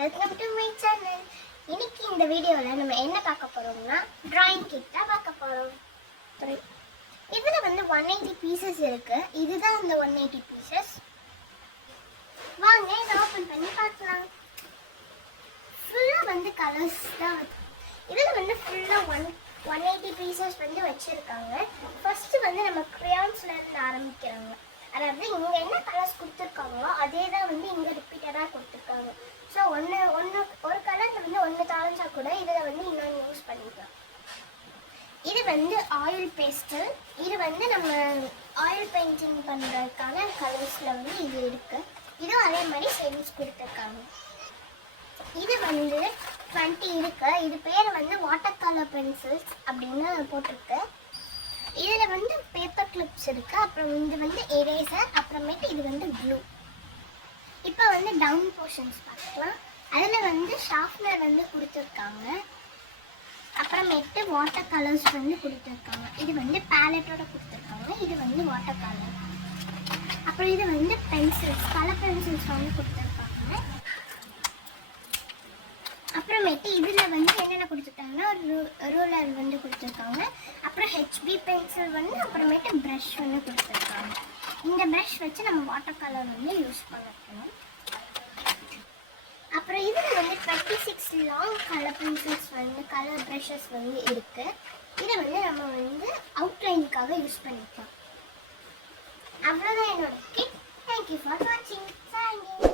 Welcome to my channel. இன்னைக்கு இந்த வீடியோவில் நம்ம என்ன பார்க்க போகிறோம்னா ட்ராயிங் கிட் தான் பார்க்க போகிறோம். இதில் வந்து 180 பீசஸ் இருக்குது. இதுதான் அந்த 180 பீசஸ். வாங்க இதை ஓப்பன் பண்ணி பார்க்கலாம். ஃபுல்லாக வந்து கலர்ஸ் தான். இதில் வந்து ஃபுல்லாக 180 பீசஸ் வந்து வச்சுருக்காங்க. ஃபஸ்ட்டு வந்து நம்ம க்ரையான்ஸ்லேருந்து ஆரம்பிக்கிறாங்க. அதாவது இங்கே என்ன கலர்ஸ் கொடுத்துருக்காங்களோ அதே தான் வந்து இங்கே ரிப்பீட்டடாக கொடுத்துருக்காங்க. ஸோ ஒரு கலரில் வந்து ஒன்று தாழ்ந்தா கூட இதில் வந்து இன்னொன்று யூஸ் பண்ணிக்கலாம். இது வந்து ஆயில் பேஸ்டல். இது வந்து நம்ம ஆயில் பெயிண்டிங் பண்ணுறதுக்கான கலர்ஸில் வந்து இது இருக்குது. இதுவும் அதே மாதிரி சேவிங்ஸ் கொடுத்துருக்காங்க. இது வந்து 20 இருக்குது. இது பேர் வந்து வாட்டர் கலர் பென்சில்ஸ் அப்படின்னு போட்டிருக்கு. இதில் வந்து பேப்பர் கிளிப்ஸ் இருக்குது. அப்புறம் இது வந்து எரேசர், அப்புறமேட்டு இது வந்து க்ளூ. இப்போ வந்து டவுன் போர்ஷன்ஸ் பார்க்கலாம். அதில் வந்து ஷார்ப்னர் வந்து கொடுத்துருக்காங்க. அப்புறமேட்டு வாட்டர் கலர்ஸ் வந்து கொடுத்துருக்காங்க. இது வந்து பேலட்டோட கொடுத்துருக்காங்க. இது வந்து வாட்டர் கலர். அப்புறம் இது வந்து பென்சில்ஸ், கலர் பென்சில்ஸ் வந்து கொடுத்துருக்காங்க. அப்புறமேட்டு இதில் வந்து என்னென்ன கொடுத்துருக்காங்கன்னா ரூலர் வந்து கொடுத்துருக்காங்க. அப்புறம் ஹெச்பி பென்சில் வந்து, அப்புறமேட்டு ப்ரஷ் வந்து கொடுத்துருக்காங்க. இந்த ப்ரஷ் வச்சு நம்ம வாட்டர் கலர் வந்து யூஸ் பண்ணிக்கணும். அப்புறம் இதில் வந்து 26 லாங் கலர் பென்சில்ஸ் வந்து கலர் ப்ரஷஸ் வந்து இருக்குது. இதை வந்து நம்ம வந்து அவுட்லைனுக்காக யூஸ் பண்ணிக்கலாம். அவ்வளோதான் என்னோட கிட். தேங்க்யூ ஃபார் வாட்சிங். தேங்க்யூ.